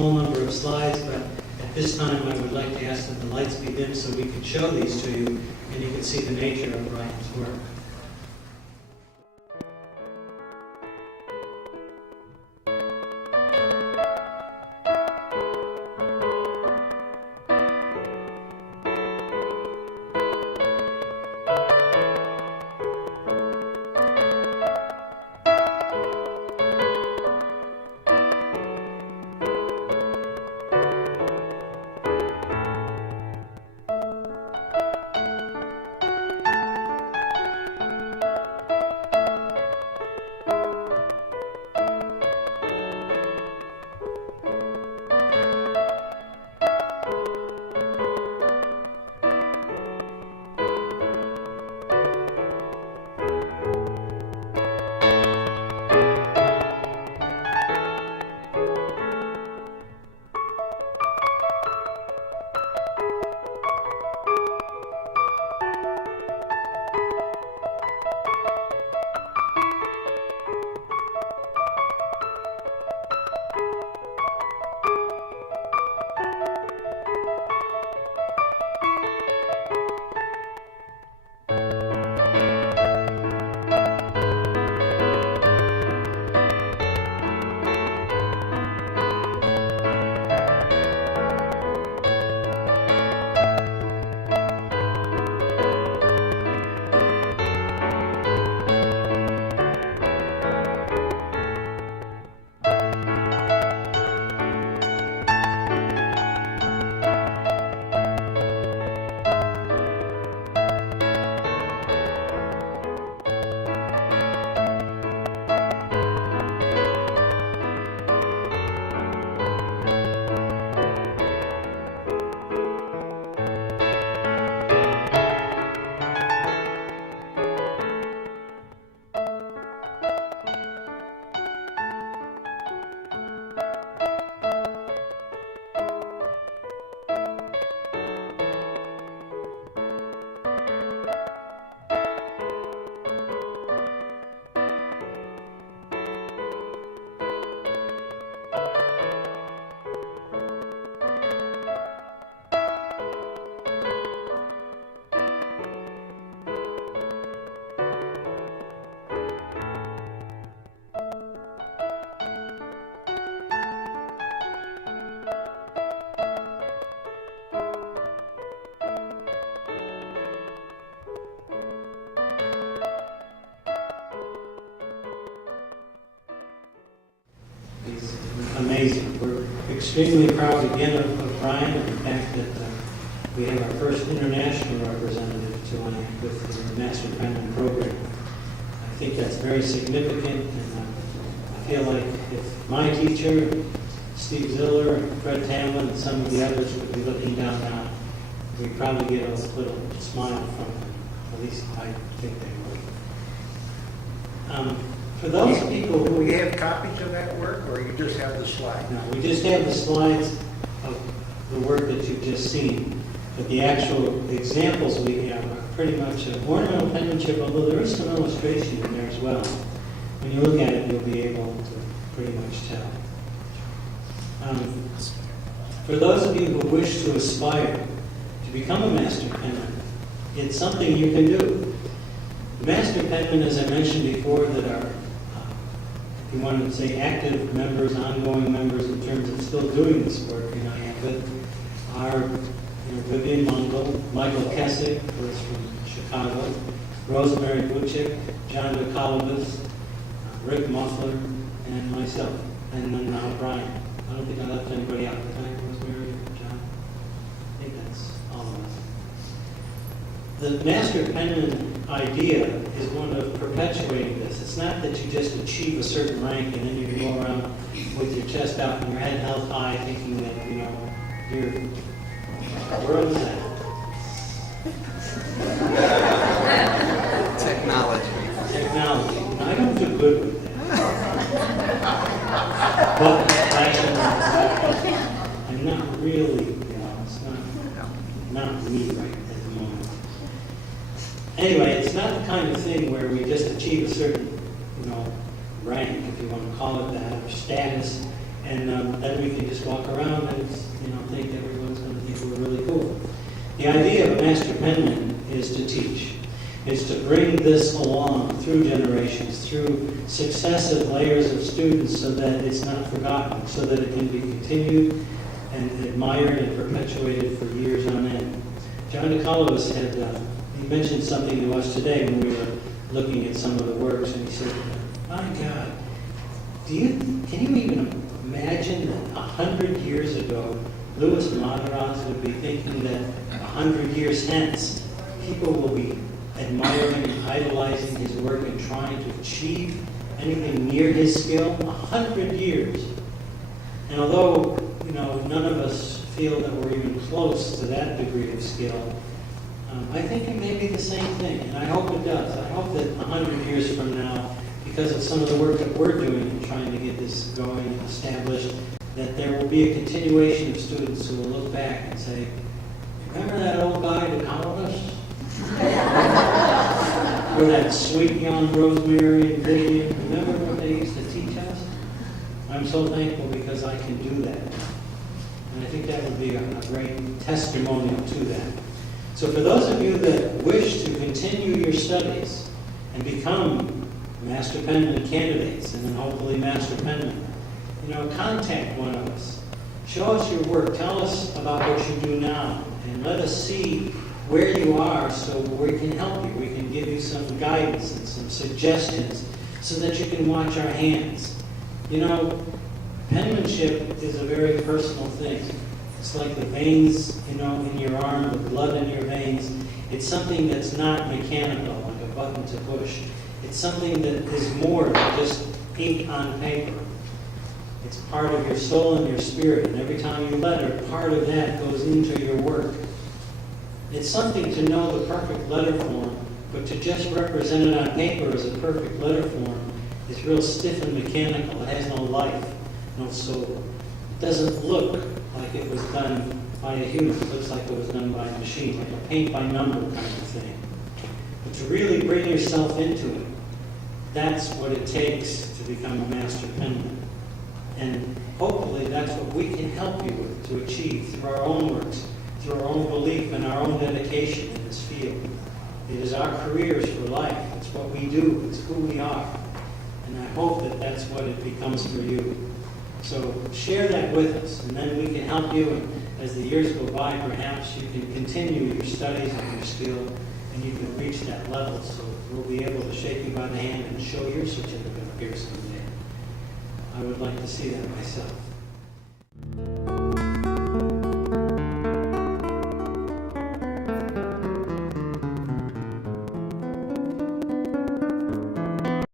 small number of slides, but at this time I would like to ask that the lights be dim so we can show these to you and you can see the nature of Brian's work. Amazing. We're extremely proud again of Brian and the fact that we have our first international representative tonight with the Master Penman program. I think that's very significant, and I feel like if my teacher, Steve Ziller, Fred Tamlin, and some of the others would be looking down now, we'd probably get a little smile from them. At least I think they would. For those people Do who... we have copies of that work, or you just have the slide? No, we just have the slides of the work that you've just seen, but the actual examples we have are pretty much ornamental penmanship, although there is some illustration in there as well. When you look at it, you'll be able to pretty much tell. For those of you who wish to aspire to become a Master Penman, it's something you can do. The Master Penman, as I mentioned before, that are if you want to say active members, ongoing members in terms of still doing this work in IAMPETH, are Vivian Mungle, Michael Kessick, who is from Chicago, Rosemary Buchik, John DeColibus, Rick Muffler, and myself, and then now Brian. I don't think I left anybody out. Did I? Rosemary, John? I think that's all of us. The Master Penman idea is one of perpetuating this. It's not that you just achieve a certain rank and then you can go around with your chest out and your head held high thinking that, you're... Where was that? Technology. I don't do good with that. But actually, I'm not really, it's not me right at the moment. Anyway, it's not the kind of thing where we just achieve a certain, rank, if you want to call it that, or status, And then we can just walk around and, think everyone's going to think we're really cool. The idea of a master penman is to teach. Is to bring this along through generations, through successive layers of students so that it's not forgotten, so that it can be continued and admired and perpetuated for years on end. John DeColos he mentioned something to us today when we were looking at some of the works, and he said, my God, can you even imagine that 100 years ago, Louis Madaras would be thinking that 100 years hence, people will be admiring and idolizing his work and trying to achieve anything near his skill? 100 years. And although, none of us feel that we're even close to that degree of skill, I think it may be the same thing, and I hope it does. I hope that 100 years from now, because of some of the work that we're doing in trying to get this going and established, that there will be a continuation of students who will look back and say, remember that old guy that called us? Or that sweet young Rosemary and Vivian, remember what they used to teach us? I'm so thankful because I can do that. And I think that would be a great testimonial to that. So for those of you that wish to continue your studies and become Master Penman candidates and then hopefully Master Penman, contact one of us. Show us your work. Tell us about what you do now. And let us see where you are so we can help you. We can give you some guidance and some suggestions so that you can watch our hands. Penmanship is a very personal thing. It's like the veins, in your arm, the blood in your veins. It's something that's not mechanical, like a button to push. It's something that is more than just ink on paper. It's part of your soul and your spirit, and every time you letter, part of that goes into your work. It's something to know the perfect letter form, but to just represent it on paper as a perfect letter form is real stiff and mechanical. It has no life, no soul. It doesn't look like it was done by a human. It looks like it was done by a machine, like a paint-by-number kind of thing. But to really bring yourself into it, that's what it takes to become a master penman. And hopefully that's what we can help you with to achieve through our own works, through our own belief and our own dedication in this field. It is our careers for life. It's what we do. It's who we are. And I hope that that's what it becomes for you. So share that with us, and then we can help you. And as the years go by, perhaps you can continue your studies and your skill, and you can reach that level. So we'll be able to shake you by the hand and show your certificate up here someday. I would like to see that myself.